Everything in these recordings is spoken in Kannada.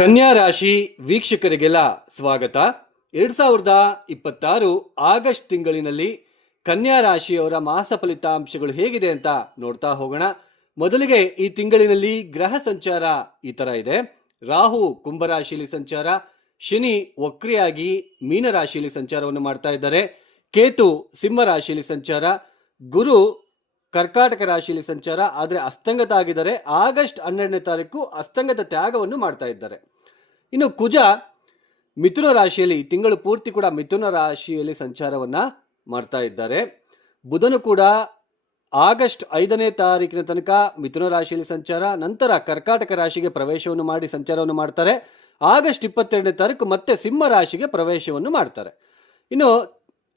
ಕನ್ಯಾ ರಾಶಿ ವೀಕ್ಷಕರಿಗೆಲ್ಲ ಸ್ವಾಗತ. 2026 ಆಗಸ್ಟ್ ತಿಂಗಳಿನಲ್ಲಿ ಕನ್ಯಾ ರಾಶಿಯವರ ಮಾಸ ಫಲಿತಾಂಶಗಳು ಹೇಗಿದೆ ಅಂತ ನೋಡ್ತಾ ಹೋಗೋಣ. ಮೊದಲಿಗೆ ಈ ತಿಂಗಳಿನಲ್ಲಿ ಗ್ರಹ ಸಂಚಾರ ಈ ತರ ಇದೆ. ರಾಹು ಕುಂಭರಾಶಿಯಲ್ಲಿ ಸಂಚಾರ, ಶನಿ ವಕ್ರಿಯಾಗಿ ಮೀನರಾಶಿಯಲ್ಲಿ ಸಂಚಾರವನ್ನು ಮಾಡ್ತಾ ಇದ್ದಾರೆ, ಕೇತು ಸಿಂಹ ರಾಶಿಯಲ್ಲಿ ಸಂಚಾರ, ಗುರು ಕರ್ಕಾಟಕ ರಾಶಿಯಲ್ಲಿ ಸಂಚಾರ. ಆದರೆ ಅಸ್ತಂಗತ ಆಗಿದ್ದಾರೆ. ಆಗಸ್ಟ್ 12ನೇ ತಾರೀಕು ಅಸ್ತಂಗತ ತ್ಯಾಗವನ್ನು ಮಾಡ್ತಾ ಇದ್ದಾರೆ. ಇನ್ನು ಕುಜ ಮಿಥುನ ರಾಶಿಯಲ್ಲಿ ತಿಂಗಳು ಪೂರ್ತಿ ಕೂಡ ಮಿಥುನ ರಾಶಿಯಲ್ಲಿ ಸಂಚಾರವನ್ನ ಮಾಡ್ತಾ ಇದ್ದಾರೆ. ಬುಧನು ಕೂಡ ಆಗಸ್ಟ್ 5ನೇ ತಾರೀಕಿನ ತನಕ ಮಿಥುನ ರಾಶಿಯಲ್ಲಿ ಸಂಚಾರ, ನಂತರ ಕರ್ಕಾಟಕ ರಾಶಿಗೆ ಪ್ರವೇಶವನ್ನು ಮಾಡಿ ಸಂಚಾರವನ್ನು ಮಾಡ್ತಾರೆ. ಆಗಸ್ಟ್ 22ನೇ ತಾರೀಕು ಮತ್ತೆ ಸಿಂಹ ರಾಶಿಗೆ ಪ್ರವೇಶವನ್ನು ಮಾಡ್ತಾರೆ. ಇನ್ನು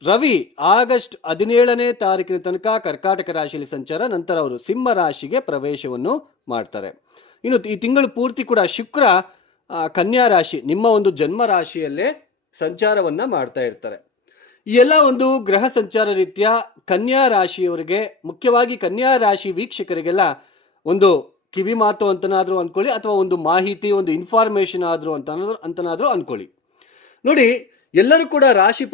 ರವಿ ಆಗಸ್ಟ್ 17ನೇ ತಾರೀಕಿನ ತನಕ ಕರ್ಕಾಟಕ ರಾಶಿಯಲ್ಲಿ ಸಂಚಾರ, ನಂತರ ಅವರು ಸಿಂಹ ರಾಶಿಗೆ ಪ್ರವೇಶವನ್ನು ಮಾಡ್ತಾರೆ. ಇನ್ನು ಈ ತಿಂಗಳು ಪೂರ್ತಿ ಕೂಡ ಶುಕ್ರ ಕನ್ಯಾ ರಾಶಿ, ನಿಮ್ಮ ಒಂದು ಜನ್ಮ ರಾಶಿಯಲ್ಲೇ ಸಂಚಾರವನ್ನ ಮಾಡ್ತಾ ಇರ್ತಾರೆ. ಈ ಎಲ್ಲ ಒಂದು ಗ್ರಹ ಸಂಚಾರ ರೀತಿಯ ಕನ್ಯಾ ರಾಶಿಯವರಿಗೆ, ಮುಖ್ಯವಾಗಿ ಕನ್ಯಾ ರಾಶಿ ವೀಕ್ಷಕರಿಗೆಲ್ಲ ಒಂದು ಕಿವಿ ಮಾತು ಅಂತನಾದ್ರೂ ಅನ್ಕೊಳ್ಳಿ, ಅಥವಾ ಒಂದು ಮಾಹಿತಿ, ಒಂದು ಇನ್ಫಾರ್ಮೇಶನ್ ಆದ್ರೂ ಅಂತನಾದ್ರೂ ಅನ್ಕೊಳ್ಳಿ. ನೋಡಿ, ಎಲ್ಲರೂ ಕೂಡ ರಾಶಿ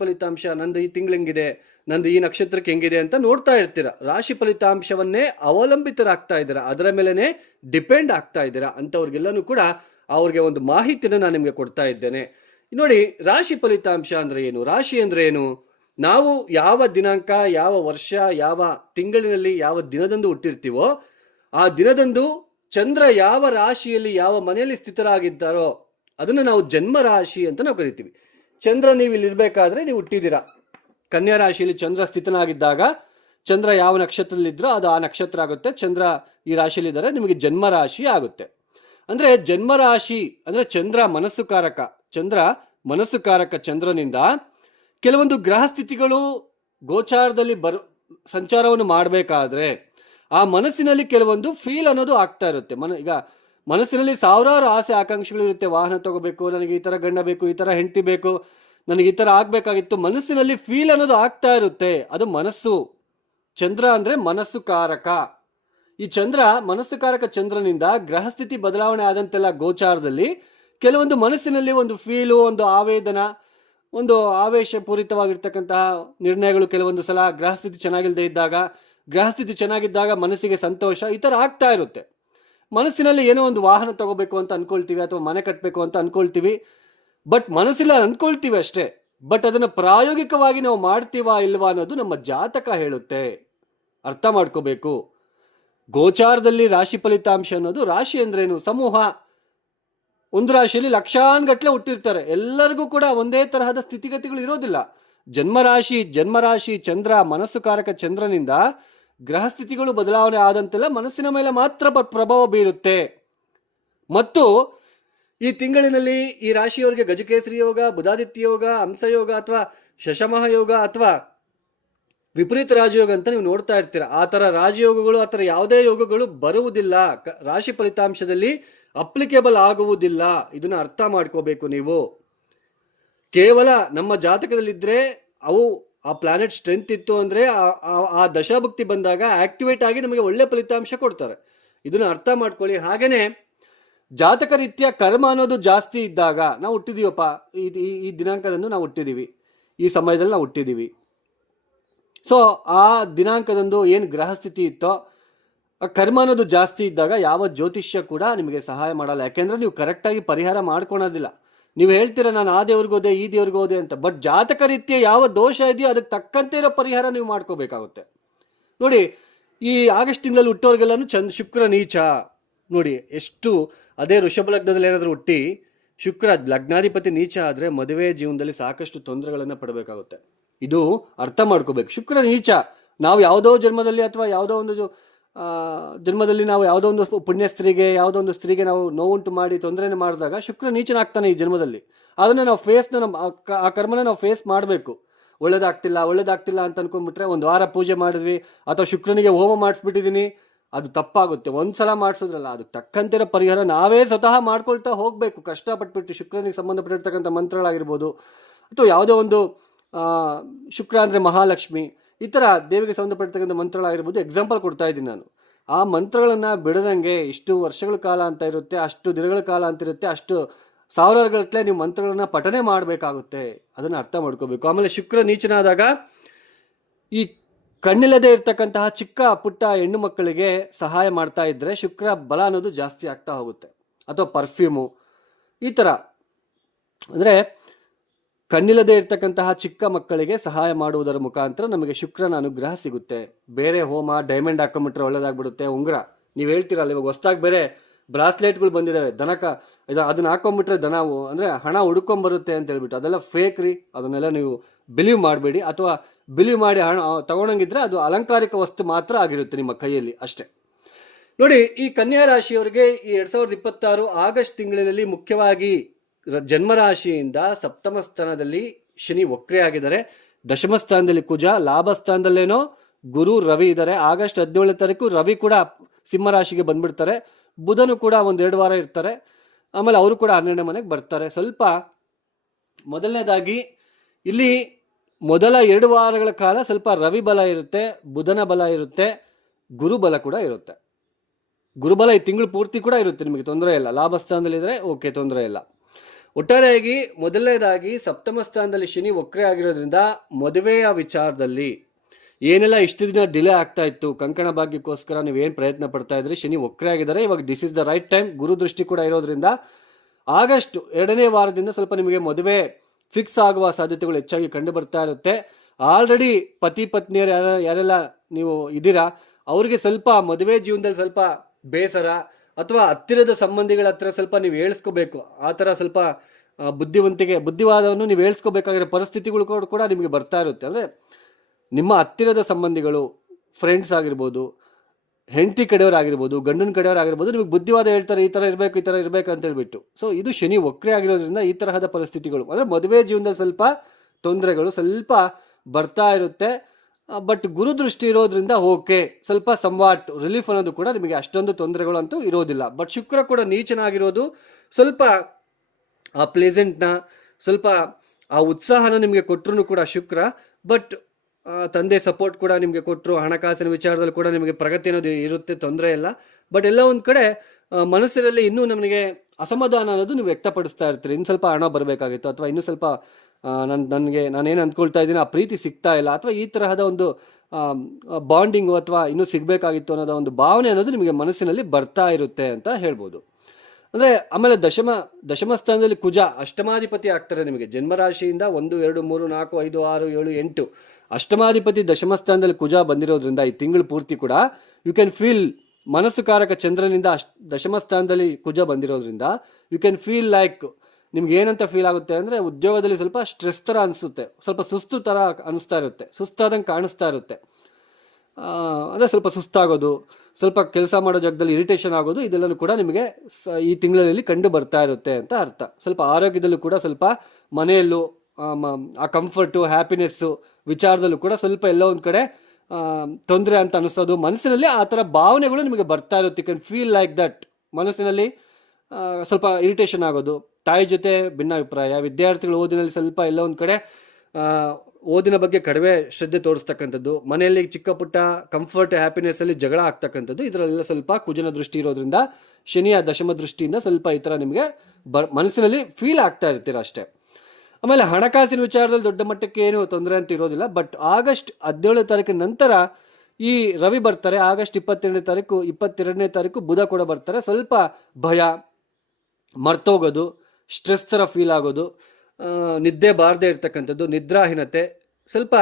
ಫಲಿತಾಂಶ ನಂದು ಈ ತಿಂಗಳು ಹೆಂಗಿದೆ, ನಂದು ಈ ನಕ್ಷತ್ರಕ್ಕೆ ಹೆಂಗಿದೆ ಅಂತ ನೋಡ್ತಾ ಇರ್ತೀರ. ರಾಶಿ ಫಲಿತಾಂಶವನ್ನೇ ಅವಲಂಬಿತರಾಗ್ತಾ ಇದ್ದೀರಾ, ಅದರ ಮೇಲೆನೆ ಡಿಪೆಂಡ್ ಆಗ್ತಾ ಇದ್ದೀರಾ. ಅಂಥವ್ರಿಗೆಲ್ಲನೂ ಕೂಡ ಅವ್ರಿಗೆ ಒಂದು ಮಾಹಿತಿನ ನಾನು ನಿಮಗೆ ಕೊಡ್ತಾ ಇದ್ದೇನೆ. ನೋಡಿ, ರಾಶಿ ಫಲಿತಾಂಶ ಅಂದ್ರೆ ಏನು, ರಾಶಿ ಅಂದ್ರೆ ಏನು? ನಾವು ಯಾವ ದಿನಾಂಕ, ಯಾವ ವರ್ಷ, ಯಾವ ತಿಂಗಳಿನಲ್ಲಿ, ಯಾವ ದಿನದಂದು ಹುಟ್ಟಿರ್ತೀವೋ ಆ ದಿನದಂದು ಚಂದ್ರ ಯಾವ ರಾಶಿಯಲ್ಲಿ, ಯಾವ ಮನೆಯಲ್ಲಿ ಸ್ಥಿತರಾಗಿದ್ದಾರೋ ಅದನ್ನು ನಾವು ಜನ್ಮ ರಾಶಿ ಅಂತ ನಾವು ಕರಿತೀವಿ. ಚಂದ್ರ ನೀವು ಇಲ್ಲಿ ಇರಬೇಕಾದ್ರೆ ನೀವು ಹುಟ್ಟಿದ್ದೀರಾ, ಕನ್ಯಾ ರಾಶಿಯಲ್ಲಿ ಚಂದ್ರ ಸ್ಥಿತನಾಗಿದ್ದಾಗ ಚಂದ್ರ ಯಾವ ನಕ್ಷತ್ರದಲ್ಲಿದ್ರೋ ಅದು ಆ ನಕ್ಷತ್ರ ಆಗುತ್ತೆ. ಚಂದ್ರ ಈ ರಾಶಿಯಲ್ಲಿದ್ದರೆ ನಿಮಗೆ ಜನ್ಮ ರಾಶಿ ಆಗುತ್ತೆ. ಅಂದ್ರೆ ಜನ್ಮ ರಾಶಿ ಅಂದ್ರೆ ಚಂದ್ರ ಮನಸ್ಸುಕಾರಕ ಚಂದ್ರನಿಂದ ಕೆಲವೊಂದು ಗ್ರಹ ಸ್ಥಿತಿಗಳು ಗೋಚಾರದಲ್ಲಿ ಸಂಚಾರವನ್ನು ಮಾಡಬೇಕಾದ್ರೆ ಆ ಮನಸ್ಸಿನಲ್ಲಿ ಕೆಲವೊಂದು ಫೀಲ್ ಅನ್ನೋದು ಆಗ್ತಾ ಇರುತ್ತೆ. ಈಗ ಮನಸ್ಸಿನಲ್ಲಿ ಸಾವಿರಾರು ಆಸೆ ಆಕಾಂಕ್ಷೆಗಳು ಇರುತ್ತೆ. ವಾಹನ ತಗೋಬೇಕು, ನನಗೆ ಈ ತರ ಗಂಡ ಬೇಕು, ಈ ತರ ಹೆಂಡತಿ ಬೇಕು, ನನಗೆ ಈ ತರ ಆಗ್ಬೇಕಾಗಿತ್ತು. ಮನಸ್ಸಿನಲ್ಲಿ ಫೀಲ್ ಅನ್ನೋದು ಆಗ್ತಾ ಇರುತ್ತೆ. ಅದು ಮನಸ್ಸು. ಚಂದ್ರ ಅಂದ್ರೆ ಮನಸ್ಸುಕಾರಕ. ಈ ಚಂದ್ರ ಮನಸ್ಸುಕಾರಕ ಚಂದ್ರನಿಂದ ಗ್ರಹಸ್ಥಿತಿ ಬದಲಾವಣೆ ಆದಂತೆಲ್ಲ ಗೋಚಾರದಲ್ಲಿ ಕೆಲವೊಂದು ಮನಸ್ಸಿನಲ್ಲಿ ಒಂದು ಫೀಲು, ಒಂದು ಆವೇದನ, ಒಂದು ಆವೇಶಪೂರಿತವಾಗಿರ್ತಕ್ಕಂತಹ ನಿರ್ಣಯಗಳು ಕೆಲವೊಂದು ಸಲ ಗ್ರಹಸ್ಥಿತಿ ಚೆನ್ನಾಗಿಲ್ಲದೆ ಇದ್ದಾಗ, ಗ್ರಹಸ್ಥಿತಿ ಚೆನ್ನಾಗಿದ್ದಾಗ ಮನಸ್ಸಿಗೆ ಸಂತೋಷ, ಈ ತರ ಆಗ್ತಾ ಇರುತ್ತೆ. ಮನಸ್ಸಿನಲ್ಲಿ ಏನೋ ಒಂದು ವಾಹನ ತಗೋಬೇಕು ಅಂತ ಅನ್ಕೊಳ್ತೀವಿ, ಅಥವಾ ಮನೆ ಕಟ್ಟಬೇಕು ಅಂತ ಅನ್ಕೊಳ್ತೀವಿ. ಬಟ್ ಮನಸ್ಸಿಲ್ಲ ಅನ್ಕೊಳ್ತೀವಿ ಅಷ್ಟೇ. ಬಟ್ ಅದನ್ನು ಪ್ರಾಯೋಗಿಕವಾಗಿ ನಾವು ಮಾಡ್ತೀವಾ ಇಲ್ವಾ ಅನ್ನೋದು ನಮ್ಮ ಜಾತಕ ಹೇಳುತ್ತೆ. ಅರ್ಥ ಮಾಡ್ಕೋಬೇಕು. ಗೋಚಾರದಲ್ಲಿ ರಾಶಿ ಫಲಿತಾಂಶ ಅನ್ನೋದು, ರಾಶಿ ಅಂದ್ರೇನು? ಸಮೂಹ. ಒಂದು ರಾಶಿಯಲ್ಲಿ ಲಕ್ಷಾನ್ಗಟ್ಲೆ ಹುಟ್ಟಿರ್ತಾರೆ. ಎಲ್ಲರಿಗೂ ಕೂಡ ಒಂದೇ ತರಹದ ಸ್ಥಿತಿಗತಿಗಳು ಇರೋದಿಲ್ಲ. ಜನ್ಮರಾಶಿ ಚಂದ್ರ ಮನಸ್ಸುಕಾರಕ ಚಂದ್ರನಿಂದ ಗ್ರಹ ಸ್ಥಿತಿಗಳು ಬದಲಾವಣೆ ಆದಂತೆಲ್ಲ ಮನಸ್ಸಿನ ಮೇಲೆ ಮಾತ್ರ ಪ್ರಭಾವ ಬೀರುತ್ತೆ. ಮತ್ತು ಈ ತಿಂಗಳಿನಲ್ಲಿ ಈ ರಾಶಿಯವರಿಗೆ ಗಜಕೇಸರಿ ಯೋಗ, ಬುಧಾದಿತ್ಯ ಯೋಗ, ಹಂಸಯೋಗ ಅಥವಾ ಶಶಮಹ ಯೋಗ ಅಥವಾ ವಿಪರೀತ ರಾಜಯೋಗ ಅಂತ ನೀವು ನೋಡ್ತಾ ಇರ್ತೀರ. ಆ ಥರ ರಾಜಯೋಗಗಳು, ಆ ಥರ ಯಾವುದೇ ಯೋಗಗಳು ಬರುವುದಿಲ್ಲ, ರಾಶಿ ಫಲಿತಾಂಶದಲ್ಲಿ ಅಪ್ಲಿಕೇಬಲ್ ಆಗುವುದಿಲ್ಲ. ಇದನ್ನ ಅರ್ಥ ಮಾಡ್ಕೋಬೇಕು ನೀವು. ಕೇವಲ ನಮ್ಮ ಜಾತಕದಲ್ಲಿದ್ದರೆ ಅವು ಆ ಪ್ಲಾನೆಟ್ ಸ್ಟ್ರೆಂತ್ ಇತ್ತು ಅಂದರೆ ಆ ದಶಾಭುಕ್ತಿ ಬಂದಾಗ ಆಕ್ಟಿವೇಟ್ ಆಗಿ ನಮಗೆ ಒಳ್ಳೆ ಫಲಿತಾಂಶ ಕೊಡ್ತಾರೆ. ಇದನ್ನು ಅರ್ಥ ಮಾಡ್ಕೊಳ್ಳಿ. ಹಾಗೇನೆ ಜಾತಕ ರೀತಿಯ ಕರ್ಮ ಅನ್ನೋದು ಜಾಸ್ತಿ ಇದ್ದಾಗ, ನಾವು ಹುಟ್ಟಿದೀವಪ್ಪ, ಈ ದಿನಾಂಕದಂದು ನಾವು ಹುಟ್ಟಿದೀವಿ, ಈ ಸಮಯದಲ್ಲಿ ನಾವು ಹುಟ್ಟಿದೀವಿ, ಸೊ ಆ ದಿನಾಂಕದಂದು ಏನು ಗ್ರಹ ಸ್ಥಿತಿ ಇತ್ತೋ ಕರ್ಮ ಅನ್ನೋದು ಜಾಸ್ತಿ ಇದ್ದಾಗ ಯಾವ ಜ್ಯೋತಿಷ್ಯ ಕೂಡ ನಿಮಗೆ ಸಹಾಯ ಮಾಡಲ್ಲ. ಯಾಕೆಂದ್ರೆ ನೀವು ಕರೆಕ್ಟಾಗಿ ಪರಿಹಾರ ಮಾಡ್ಕೊಳೋದಿಲ್ಲ. ನೀವು ಹೇಳ್ತೀರ ನಾನು ಆ ದೇವ್ರಿಗೆ ಹೋದೆ, ಈ ದೇವ್ರಿಗೆ ಹೋದೆ ಅಂತ, ಬಟ್ ಜಾತಕ ರೀತಿಯ ಯಾವ ದೋಷ ಇದೆಯೋ ಅದಕ್ಕೆ ತಕ್ಕಂತೆ ಇರೋ ಪರಿಹಾರ ನೀವು ಮಾಡ್ಕೋಬೇಕಾಗುತ್ತೆ. ನೋಡಿ, ಈ ಆಗಸ್ಟ್ ತಿಂಗಳಲ್ಲಿ ಹುಟ್ಟೋರಿಗೆಲ್ಲೂ ಶುಕ್ರ ನೀಚ. ನೋಡಿ ಎಷ್ಟು, ಅದೇ ವೃಷಭ ಲಗ್ನದಲ್ಲಿ ಏನಾದರೂ ಹುಟ್ಟಿ ಶುಕ್ರ ಲಗ್ನಾಧಿಪತಿ ನೀಚ ಆದರೆ ಮದುವೆ ಜೀವನದಲ್ಲಿ ಸಾಕಷ್ಟು ತೊಂದರೆಗಳನ್ನು ಪಡಬೇಕಾಗುತ್ತೆ. ಇದು ಅರ್ಥ ಮಾಡ್ಕೋಬೇಕು. ಶುಕ್ರ ನೀಚ, ನಾವು ಯಾವುದೋ ಜನ್ಮದಲ್ಲಿ ಅಥವಾ ಯಾವುದೋ ಒಂದು ಜನ್ಮದಲ್ಲಿ ನಾವು ಯಾವುದೋ ಒಂದು ಪುಣ್ಯ ಸ್ತ್ರೀಗೆ, ಯಾವುದೋ ಒಂದು ಸ್ತ್ರೀಗೆ ನಾವು ನೋವುಂಟು ಮಾಡಿ ತೊಂದರೆನ ಮಾಡಿದಾಗ ಶುಕ್ರ ನೀಚನಾಗ್ತಾನೆ ಈ ಜನ್ಮದಲ್ಲಿ. ಅದನ್ನು ನಾವು ಆ ಕರ್ಮನ ನಾವು ಫೇಸ್ ಮಾಡಬೇಕು. ಒಳ್ಳೇದಾಗ್ತಿಲ್ಲ ಅಂತ ಅನ್ಕೊಂಡ್ಬಿಟ್ರೆ ಒಂದು ವಾರ ಪೂಜೆ ಮಾಡಿದ್ವಿ ಅಥವಾ ಶುಕ್ರನಿಗೆ ಹೋಮ ಮಾಡಿಸ್ಬಿಟ್ಟಿದ್ದೀನಿ, ಅದು ತಪ್ಪಾಗುತ್ತೆ. ಒಂದ್ಸಲ ಮಾಡಿಸೋದ್ರಲ್ಲ, ಅದಕ್ಕೆ ತಕ್ಕಂತಿರೋ ಪರಿಹಾರ ನಾವೇ ಸ್ವತಃ ಮಾಡ್ಕೊಳ್ತಾ ಹೋಗಬೇಕು. ಕಷ್ಟಪಟ್ಬಿಟ್ಟು ಶುಕ್ರನಿಗೆ ಸಂಬಂಧಪಟ್ಟಿರ್ತಕ್ಕಂಥ ಮಂತ್ರಗಳಾಗಿರ್ಬೋದು, ಅಥವಾ ಯಾವುದೋ ಒಂದು ಶುಕ್ರ ಅಂದರೆ ಮಹಾಲಕ್ಷ್ಮಿ, ಈ ಥರ ದೇವಿಗೆ ಸಂಬಂಧಪಟ್ಟಿರ್ತಕ್ಕಂಥ ಮಂತ್ರಗಳಾಗಿರ್ಬೋದು. ಎಕ್ಸಾಂಪಲ್ ಕೊಡ್ತಾ ಇದ್ದೀನಿ ನಾನು. ಆ ಮಂತ್ರಗಳನ್ನು ಬಿಡದಂಗೆ ಇಷ್ಟು ವರ್ಷಗಳ ಕಾಲ ಅಂತ ಇರುತ್ತೆ, ಅಷ್ಟು ದಿನಗಳ ಕಾಲ ಅಂತ ಇರುತ್ತೆ, ಅಷ್ಟು ಸಾವಿರಾರುಗಟ್ಟಲೆ ನೀವು ಮಂತ್ರಗಳನ್ನ ಪಠನೆ ಮಾಡಬೇಕಾಗುತ್ತೆ. ಅದನ್ನು ಅರ್ಥ ಮಾಡ್ಕೋಬೇಕು. ಆಮೇಲೆ ಶುಕ್ರ ನೀಚನಾದಾಗ ಈ ಕಣ್ಣಿಲ್ಲದೆ ಇರ್ತಕ್ಕಂತಹ ಚಿಕ್ಕ ಪುಟ್ಟ ಹೆಣ್ಣು ಮಕ್ಕಳಿಗೆ ಸಹಾಯ ಮಾಡ್ತಾ ಇದ್ರೆ ಶುಕ್ರ ಬಲ ಅನ್ನೋದು ಜಾಸ್ತಿ ಆಗ್ತಾ ಹೋಗುತ್ತೆ. ಅಥವಾ ಪರ್ಫ್ಯೂಮು ಈ ಥರ, ಅಂದರೆ ಕಣ್ಣಿಲ್ಲದೆ ಇರ್ತಕ್ಕಂತಹ ಚಿಕ್ಕ ಮಕ್ಕಳಿಗೆ ಸಹಾಯ ಮಾಡುವುದರ ಮುಖಾಂತರ ನಮಗೆ ಶುಕ್ರನ ಅನುಗ್ರಹ ಸಿಗುತ್ತೆ. ಬೇರೆ ಹೋಮ ಡೈಮಂಡ್ ಹಾಕೊಂಬಿಟ್ರೆ ಒಳ್ಳೇದಾಗ್ಬಿಡುತ್ತೆ. ಉಂಗುರ ನೀವು ಹೇಳ್ತೀರಲ್ಲ, ಇವಾಗ ಹೊಸ್ದಾಗಿ ಬೇರೆ ಬ್ರಾಸ್ಲೆಟ್ಗಳು ಬಂದಿದ್ದಾವೆ, ಅದನ್ನ ಹಾಕೊಂಡ್ಬಿಟ್ರೆ ದನವು ಅಂದರೆ ಹಣ ಹುಡ್ಕೊಂಬರುತ್ತೆ ಅಂತ ಹೇಳ್ಬಿಟ್ಟು, ಅದೆಲ್ಲ ಫೇಕ್ ರೀ. ಅದನ್ನೆಲ್ಲ ನೀವು ಬಿಲೀವ್ ಮಾಡಬೇಡಿ. ಅಥವಾ ಬಿಲೀವ್ ಮಾಡಿ ಹಣ ತಗೊಳಂಗಿದ್ರೆ ಅದು ಅಲಂಕಾರಿಕ ವಸ್ತು ಮಾತ್ರ ಆಗಿರುತ್ತೆ ನಿಮ್ಮ ಕೈಯಲ್ಲಿ ಅಷ್ಟೇ. ನೋಡಿ, ಈ ಕನ್ಯಾ ರಾಶಿಯವರಿಗೆ ಈ 2026 ಆಗಸ್ಟ್ ತಿಂಗಳಿನಲ್ಲಿ ಮುಖ್ಯವಾಗಿ ಜನ್ಮರಾಶಿಯಿಂದ ಸಪ್ತಮ ಸ್ಥಾನದಲ್ಲಿ ಶನಿ ವಕ್ರೆ ಆಗಿದ್ದಾರೆ. ದಶಮ ಸ್ಥಾನದಲ್ಲಿ ಕುಜ, ಲಾಭ ಸ್ಥಾನದಲ್ಲೇನೋ ಗುರು ರವಿ ಇದ್ದಾರೆ. ಆಗಸ್ಟ್ 17ನೇ ತಾರೀಕು ರವಿ ಕೂಡ ಸಿಂಹರಾಶಿಗೆ ಬಂದ್ಬಿಡ್ತಾರೆ. ಬುಧನು ಕೂಡ 1-2 ವಾರ ಇರ್ತಾರೆ. ಆಮೇಲೆ ಅವರು ಕೂಡ 12ನೇ ಮನೆಗೆ ಬರ್ತಾರೆ. ಸ್ವಲ್ಪ ಮೊದಲನೇದಾಗಿ ಇಲ್ಲಿ ಮೊದಲ 2 ವಾರಗಳ ಕಾಲ ಸ್ವಲ್ಪ ರವಿ ಬಲ ಇರುತ್ತೆ, ಬುಧನ ಬಲ ಇರುತ್ತೆ, ಗುರುಬಲ ಕೂಡ ಇರುತ್ತೆ. ಗುರುಬಲ ಈ ತಿಂಗಳು ಪೂರ್ತಿ ಕೂಡ ಇರುತ್ತೆ, ನಿಮಗೆ ತೊಂದರೆ ಇಲ್ಲ. ಲಾಭ ಸ್ಥಾನದಲ್ಲಿದ್ದರೆ ಓಕೆ, ತೊಂದರೆ ಇಲ್ಲ. ಒಟ್ಟಾರೆಯಾಗಿ ಮೊದಲನೇದಾಗಿ ಸಪ್ತಮ ಸ್ಥಾನದಲ್ಲಿ ಶನಿ ವಕ್ರೆ ಆಗಿರೋದ್ರಿಂದ ಮದುವೆಯ ವಿಚಾರದಲ್ಲಿ ಏನೆಲ್ಲ ಇಷ್ಟು ದಿನ ಡಿಲೇ ಆಗ್ತಾ ಇತ್ತು, ಕಂಕಣ ಭಾಗ್ಯಕ್ಕೋಸ್ಕರ ನೀವೇನು ಪ್ರಯತ್ನ ಪಡ್ತಾ ಇದ್ರಿ, ಶನಿ ವಕ್ರೆ ಆಗಿದ್ದಾರೆ. ಇವಾಗ this is the right time. ಗುರು ದೃಷ್ಟಿ ಕೂಡ ಇರೋದ್ರಿಂದ ಆಗಸ್ಟ್ 2ನೇ ವಾರದಿಂದ ಸ್ವಲ್ಪ ನಿಮಗೆ ಮದುವೆ ಫಿಕ್ಸ್ ಆಗುವ ಸಾಧ್ಯತೆಗಳು ಹೆಚ್ಚಾಗಿ ಕಂಡು ಬರ್ತಾ ಇರುತ್ತೆ. ಆಲ್ರೆಡಿ ಪತಿ ಪತ್ನಿಯರು ಯಾರೆಲ್ಲ ನೀವು ಇದ್ದೀರಾ ಅವರಿಗೆ ಸ್ವಲ್ಪ ಮದುವೆ ಜೀವನದಲ್ಲಿ ಸ್ವಲ್ಪ ಬೇಸರ, ಅಥವಾ ಹತ್ತಿರದ ಸಂಬಂಧಿಗಳ ಹತ್ರ ಸ್ವಲ್ಪ ನೀವು ಹೇಳ್ಸ್ಕೋಬೇಕು. ಆ ಥರ ಸ್ವಲ್ಪ ಬುದ್ಧಿವಾದವನ್ನು ನೀವು ಹೇಳ್ಸ್ಕೋಬೇಕಾಗಿರೋ ಪರಿಸ್ಥಿತಿಗಳು ಕೂಡ ನಿಮಗೆ ಬರ್ತಾ ಇರುತ್ತೆ. ಅಂದರೆ ನಿಮ್ಮ ಹತ್ತಿರದ ಸಂಬಂಧಿಗಳು, ಫ್ರೆಂಡ್ಸ್ ಆಗಿರ್ಬೋದು, ಹೆಂಡತಿ ಕಡೆಯವರಾಗಿರ್ಬೋದು, ಗಂಡನ ಕಡೆಯವರಾಗಿರ್ಬೋದು, ನಿಮಗೆ ಬುದ್ಧಿವಾದ ಹೇಳ್ತಾರೆ, ಈ ಥರ ಇರಬೇಕು, ಈ ಥರ ಇರಬೇಕು ಅಂತ ಹೇಳ್ಬಿಟ್ಟು. ಸೊ ಇದು ಶನಿ ವಕ್ರೆ ಆಗಿರೋದ್ರಿಂದ ಈ ತರಹದ ಪರಿಸ್ಥಿತಿಗಳು, ಅಂದರೆ ಮದುವೆ ಜೀವನದಲ್ಲಿ ಸ್ವಲ್ಪ ತೊಂದರೆಗಳು ಸ್ವಲ್ಪ ಬರ್ತಾ ಇರುತ್ತೆ. ಬಟ್ ಗುರು ದೃಷ್ಟಿ ಇರೋದ್ರಿಂದ ಓಕೆ, ಸ್ವಲ್ಪ ಸಂವಾಟ್ ರಿಲೀಫ್ ಅನ್ನೋದು ಕೂಡ ನಿಮಗೆ ಅಷ್ಟೊಂದು ತೊಂದರೆಗಳು ಅಂತೂ ಇರೋದಿಲ್ಲ. ಬಟ್ ಶುಕ್ರ ಕೂಡ ನೀಚನಾಗಿರೋದು ಸ್ವಲ್ಪ ಆ ಪ್ಲೇಸೆಂಟ್ನ, ಸ್ವಲ್ಪ ಆ ಉತ್ಸಾಹನ ನಿಮಗೆ ಕೊಟ್ಟರು ಕೂಡ ಶುಕ್ರ. ಬಟ್ ತಂದೆ ಸಪೋರ್ಟ್ ಕೂಡ ನಿಮಗೆ ಕೊಟ್ಟರು, ಹಣಕಾಸಿನ ವಿಚಾರದಲ್ಲಿ ಕೂಡ ನಿಮಗೆ ಪ್ರಗತಿ ಅನ್ನೋದು ಇರುತ್ತೆ, ತೊಂದರೆ ಇಲ್ಲ. ಬಟ್ ಎಲ್ಲ ಒಂದು ಕಡೆ ಮನಸ್ಸಿನಲ್ಲಿ ಇನ್ನೂ ನಮಗೆ ಅಸಮಾಧಾನ ಅನ್ನೋದು ನೀವು ವ್ಯಕ್ತಪಡಿಸ್ತಾ ಇರ್ತೀರಿ. ಇನ್ನು ಸ್ವಲ್ಪ ಹಣ ಬರಬೇಕಾಗಿತ್ತು, ಅಥವಾ ಇನ್ನೂ ಸ್ವಲ್ಪ ನಾನೇನು ಅಂದ್ಕೊಳ್ತಾ ಇದ್ದೀನಿ ಆ ಪ್ರೀತಿ ಸಿಗ್ತಾ ಇಲ್ಲ, ಅಥವಾ ಈ ತರಹದ ಒಂದು ಬಾಂಡಿಂಗು ಅಥವಾ ಇನ್ನೂ ಸಿಗಬೇಕಾಗಿತ್ತು ಅನ್ನೋದ ಒಂದು ಭಾವನೆ ಅನ್ನೋದು ನಿಮಗೆ ಮನಸ್ಸಿನಲ್ಲಿ ಬರ್ತಾ ಇರುತ್ತೆ ಅಂತ ಹೇಳ್ಬೋದು. ಅಂದರೆ ಆಮೇಲೆ ದಶಮ ಸ್ಥಾನದಲ್ಲಿ ಕುಜ ಅಷ್ಟಮಾಧಿಪತಿ ಆಗ್ತಾರೆ ನಿಮಗೆ. ಜನ್ಮರಾಶಿಯಿಂದ 1, 2, 3, 4, 5, 6, 7, 8 ಅಷ್ಟಮಾಧಿಪತಿ ದಶಮ ಸ್ಥಾನದಲ್ಲಿ ಕುಜ ಬಂದಿರೋದ್ರಿಂದ ಈ ತಿಂಗಳು ಪೂರ್ತಿ ಕೂಡ ಯು ಕ್ಯಾನ್ ಫೀಲ್, ಮನಸ್ಸುಕಾರಕ ಚಂದ್ರನಿಂದ ದಶಮ ಸ್ಥಾನದಲ್ಲಿ ಕುಜ ಬಂದಿರೋದ್ರಿಂದ ಯು ಕ್ಯಾನ್ ಫೀಲ್ ಲೈಕ್, ನಿಮ್ಗೆ ಏನಂತ ಫೀಲ್ ಆಗುತ್ತೆ ಅಂದರೆ ಉದ್ಯೋಗದಲ್ಲಿ ಸ್ವಲ್ಪ ಸ್ಟ್ರೆಸ್ ಥರ ಅನಿಸುತ್ತೆ, ಸ್ವಲ್ಪ ಸುಸ್ತು ಥರ ಅನಿಸ್ತಾ ಇರುತ್ತೆ, ಸುಸ್ತಾದಂಗೆ ಕಾಣಿಸ್ತಾ ಇರುತ್ತೆ. ಅಂದರೆ ಸ್ವಲ್ಪ ಸುಸ್ತಾಗೋದು, ಸ್ವಲ್ಪ ಕೆಲಸ ಮಾಡೋ ಜಾಗದಲ್ಲಿ ಇರಿಟೇಷನ್ ಆಗೋದು, ಇದೆಲ್ಲನೂ ಕೂಡ ನಿಮಗೆ ಈ ತಿಂಗಳಲ್ಲಿ ಕಂಡು ಬರ್ತಾ ಇರುತ್ತೆ ಅಂತ ಅರ್ಥ. ಸ್ವಲ್ಪ ಆರೋಗ್ಯದಲ್ಲೂ ಕೂಡ ಸ್ವಲ್ಪ ಮನೆಯಲ್ಲೂ ಆ ಕಂಫರ್ಟು, ಹ್ಯಾಪಿನೆಸ್ಸು ವಿಚಾರದಲ್ಲೂ ಕೂಡ ಸ್ವಲ್ಪ ಎಲ್ಲೋ ಒಂದು ಕಡೆ ತೊಂದರೆ ಅಂತ ಅನಿಸೋದು, ಮನಸ್ಸಿನಲ್ಲಿ ಆ ಥರ ಭಾವನೆಗಳು ನಿಮಗೆ ಬರ್ತಾ ಇರುತ್ತೆ. You can feel like that. ಮನಸ್ಸಿನಲ್ಲಿ ಸ್ವಲ್ಪ ಇರಿಟೇಷನ್ ಆಗೋದು, ತಾಯಿ ಜೊತೆ ಭಿನ್ನಾಭಿಪ್ರಾಯ, ವಿದ್ಯಾರ್ಥಿಗಳು ಓದಿನಲ್ಲಿ ಸ್ವಲ್ಪ ಎಲ್ಲ ಒಂದು ಕಡೆ ಓದಿನ ಬಗ್ಗೆ ಕಡಿಮೆ ಶ್ರದ್ಧೆ ತೋರಿಸ್ತಕ್ಕಂಥದ್ದು, ಮನೆಯಲ್ಲಿ ಚಿಕ್ಕ ಪುಟ್ಟ ಕಂಫರ್ಟ್ ಹ್ಯಾಪಿನೆಸ್ಸಲ್ಲಿ ಜಗಳ ಆಗ್ತಕ್ಕಂಥದ್ದು, ಇದರಲ್ಲೆಲ್ಲ ಸ್ವಲ್ಪ ಕುಜನ ದೃಷ್ಟಿ ಇರೋದ್ರಿಂದ ಶನಿಯ ದಶಮ ದೃಷ್ಟಿಯಿಂದ ಸ್ವಲ್ಪ ಈ ಥರ ನಿಮಗೆ ಮನಸ್ಸಿನಲ್ಲಿ ಫೀಲ್ ಆಗ್ತಾ ಇರ್ತೀರ ಅಷ್ಟೇ. ಆಮೇಲೆ ಹಣಕಾಸಿನ ವಿಚಾರದಲ್ಲಿ ದೊಡ್ಡ ಮಟ್ಟಕ್ಕೆ ಏನು ತೊಂದರೆ ಅಂತ ಇರೋದಿಲ್ಲ. ಬಟ್ ಆಗಸ್ಟ್ 17ನೇ ತಾರೀಕಿನ ನಂತರ ಈ ರವಿ ಬರ್ತಾರೆ. ಆಗಸ್ಟ್ 22ನೇ ತಾರೀಕು ಬುಧ ಕೂಡ ಬರ್ತಾರೆ. ಸ್ವಲ್ಪ ಭಯ, ಮರ್ತೋಗೋದು, ಸ್ಟ್ರೆಸ್ ಥರ ಫೀಲ್ ಆಗೋದು, ನಿದ್ದೆ ಬಾರದೇ ಇರ್ತಕ್ಕಂಥದ್ದು, ನಿದ್ರಾಹೀನತೆ, ಸ್ವಲ್ಪ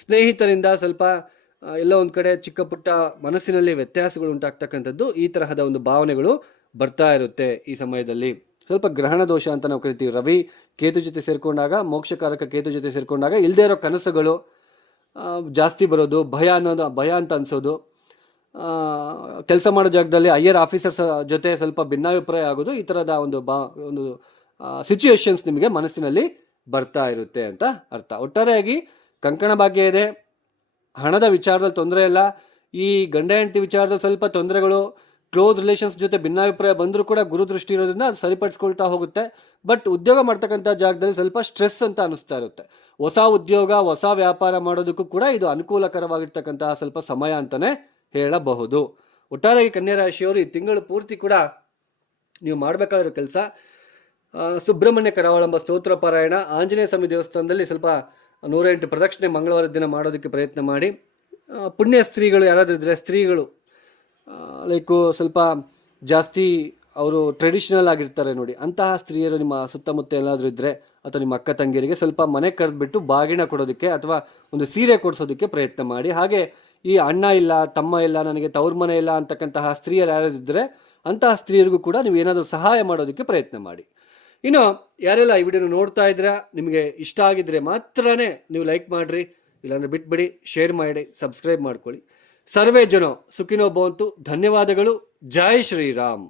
ಸ್ನೇಹಿತರಿಂದ ಸ್ವಲ್ಪ ಎಲ್ಲೋ ಒಂದು ಕಡೆ ಚಿಕ್ಕ ಪುಟ್ಟ ಮನಸ್ಸಿನಲ್ಲಿ ವ್ಯತ್ಯಾಸಗಳು ಉಂಟಾಗ್ತಕ್ಕಂಥದ್ದು, ಈ ತರಹದ ಒಂದು ಭಾವನೆಗಳು ಬರ್ತಾ ಇರುತ್ತೆ ಈ ಸಮಯದಲ್ಲಿ. ಸ್ವಲ್ಪ ಗ್ರಹಣ ದೋಷ ಅಂತ ನಾವು ಕರಿತೀವಿ. ರವಿ ಕೇತು ಜೊತೆ ಸೇರಿಕೊಂಡಾಗ, ಮೋಕ್ಷಕಾರಕ ಕೇತು ಜೊತೆ ಸೇರಿಕೊಂಡಾಗ ಇಲ್ಲದೇ ಇರೋ ಕನಸುಗಳು ಜಾಸ್ತಿ ಬರೋದು, ಭಯ ಅಂತ ಅನಿಸೋದು, ಕೆಲಸ ಮಾಡೋ ಜಾಗದಲ್ಲಿ ಹೈಯರ್ ಆಫೀಸರ್ಸ್ ಜೊತೆ ಸ್ವಲ್ಪ ಭಿನ್ನಾಭಿಪ್ರಾಯ ಆಗೋದು, ಈ ಥರದ ಒಂದು ಸಿಚುಯೇಷನ್ಸ್ ನಿಮಗೆ ಮನಸ್ಸಿನಲ್ಲಿ ಬರ್ತಾ ಇರುತ್ತೆ ಅಂತ ಅರ್ಥ. ಒಟ್ಟಾರೆಯಾಗಿ ಕಂಕಣ ಭಾಗ್ಯ ಇದೆ, ಹಣದ ವಿಚಾರದಲ್ಲಿ ತೊಂದರೆ ಇಲ್ಲ. ಈ ಗಂಡ ಹೆಂಡತಿ ವಿಚಾರದಲ್ಲಿ ಸ್ವಲ್ಪ ತೊಂದರೆಗಳು, ಕ್ಲೋಸ್ ರಿಲೇಷನ್ಸ್ ಜೊತೆ ಭಿನ್ನಾಭಿಪ್ರಾಯ ಬಂದರೂ ಕೂಡ ಗುರು ದೃಷ್ಟಿ ಇರೋದ್ರಿಂದ ಅದು ಸರಿಪಡಿಸ್ಕೊಳ್ತಾ ಹೋಗುತ್ತೆ. ಬಟ್ ಉದ್ಯೋಗ ಮಾಡ್ತಕ್ಕಂಥ ಜಾಗದಲ್ಲಿ ಸ್ವಲ್ಪ ಸ್ಟ್ರೆಸ್ ಅಂತ ಅನಿಸ್ತಾ ಇರುತ್ತೆ. ಹೊಸ ಉದ್ಯೋಗ, ಹೊಸ ವ್ಯಾಪಾರ ಮಾಡೋದಕ್ಕೂ ಕೂಡ ಇದು ಅನುಕೂಲಕರವಾಗಿರ್ತಕ್ಕಂತಹ ಸ್ವಲ್ಪ ಸಮಯ ಅಂತಲೇ ಹೇಳಬಹುದು. ಒಟ್ಟಾರೆಯಾಗಿ ಕನ್ಯಾ ರಾಶಿಯವರು ಈ ತಿಂಗಳು ಪೂರ್ತಿ ಕೂಡ ನೀವು ಮಾಡಬೇಕಾಗಿರೋ ಕೆಲಸ ಸುಬ್ರಹ್ಮಣ್ಯ ಕರಾವಳಂಬ ಸ್ತೋತ್ರ ಪಾರಾಯಣ, ಆಂಜನೇಯ ಸ್ವಾಮಿ ದೇವಸ್ಥಾನದಲ್ಲಿ ಸ್ವಲ್ಪ 108 ಪ್ರದಕ್ಷಿಣೆ ಮಂಗಳವಾರದ ದಿನ ಮಾಡೋದಕ್ಕೆ ಪ್ರಯತ್ನ ಮಾಡಿ. ಪುಣ್ಯ ಸ್ತ್ರೀಗಳು ಯಾರಾದರೂ ಇದ್ದರೆ, ಸ್ತ್ರೀಗಳು ಲೈಕು ಸ್ವಲ್ಪ ಜಾಸ್ತಿ ಅವರು ಟ್ರೆಡಿಷನಲ್ ಆಗಿರ್ತಾರೆ ನೋಡಿ, ಅಂತಹ ಸ್ತ್ರೀಯರು ನಿಮ್ಮ ಸುತ್ತಮುತ್ತ ಎಲ್ಲಾದರೂ ಇದ್ದರೆ ಅಥವಾ ನಿಮ್ಮ ಅಕ್ಕ ತಂಗಿಯರಿಗೆ ಸ್ವಲ್ಪ ಮನೆ ಕರೆದ್ಬಿಟ್ಟು ಬಾಗಿಣ ಕೊಡೋದಕ್ಕೆ ಅಥವಾ ಒಂದು ಸೀರೆ ಕೊಡಿಸೋದಕ್ಕೆ ಪ್ರಯತ್ನ ಮಾಡಿ. ಹಾಗೆ ಈ ಅಣ್ಣ ಇಲ್ಲ, ತಮ್ಮ ಇಲ್ಲ, ನನಗೆ ತವ್ರ ಮನೆ ಇಲ್ಲ ಅಂತಕ್ಕಂತಹ ಸ್ತ್ರೀಯರು ಯಾರಾದರೂ ಇದ್ದರೆ ಅಂತಹ ಸ್ತ್ರೀಯರಿಗೂ ಕೂಡ ನೀವು ಏನಾದರೂ ಸಹಾಯ ಮಾಡೋದಕ್ಕೆ ಪ್ರಯತ್ನ ಮಾಡಿ. ಇನ್ನು ಯಾರೆಲ್ಲ ಈ ವಿಡಿಯೋನ ನೋಡ್ತಾ ಇದ್ದೀರಾ, ನಿಮಗೆ ಇಷ್ಟ ಆಗಿದ್ದರೆ ಮಾತ್ರನೇ ನೀವು ಲೈಕ್ ಮಾಡಿರಿ, ಇಲ್ಲಾಂದರೆ ಬಿಟ್ಬಿಡಿ, ಶೇರ್ ಮಾಡಿ, ಸಬ್ಸ್ಕ್ರೈಬ್ ಮಾಡ್ಕೊಳ್ಳಿ. ಸರ್ವೇ ಜನ ಸುಖಿನೋ ಭವಂತು. ಧನ್ಯವಾದಗಳು. ಜೈ ಶ್ರೀರಾಮ್.